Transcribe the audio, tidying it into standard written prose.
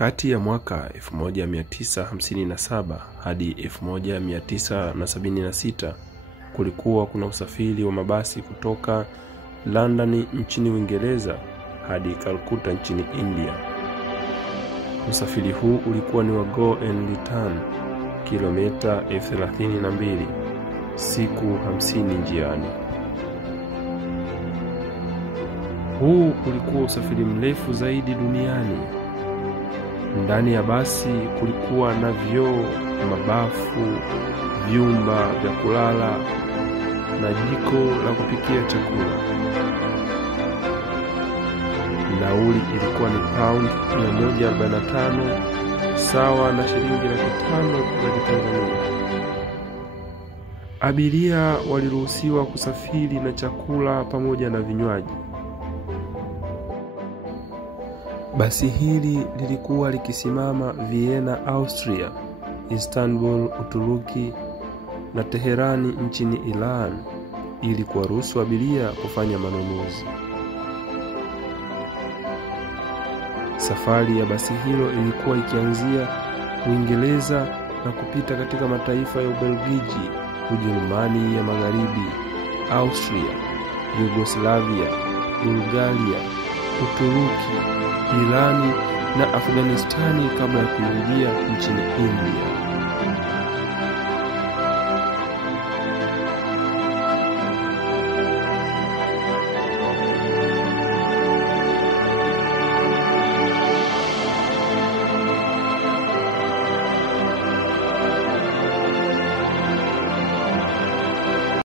Kati ya mwaka 1957 hadi 1976 kulikuwa kuna usafiri wa mabasi kutoka London nchini Uingereza hadi Calcutta nchini India. Usafiri huu ulikuwa ni wa go and return, kilomita 32, siku 50 njiani. Huu ulikuwa usafiri mrefu zaidi duniani. Ndani ya basi kulikuwa na vyoo, mabafu, vyumba vya kulala na jiko la kupikia chakula. Nauli ilikuwa ni pound 145, sawa na shilingi 500 za Kitanzania. Abiria waliruhusiwa kusafiri na chakula pamoja na vinywaji. Basi hili lilikuwa likisimama Vienna, Austria, Istanbul, Uturuki na Teherani nchini Iran ili kuwaruhusu abiria kufanya manunuzi. Safari ya basi hilo ilikuwa ikianzia Uingereza na kupita katika mataifa ya Ubelgiji, Ujerumani ya Magharibi, Austria, Yugoslavia, Bulgaria, Uturuki, Irani na Afghanistani kabla ya kuingia nchini India.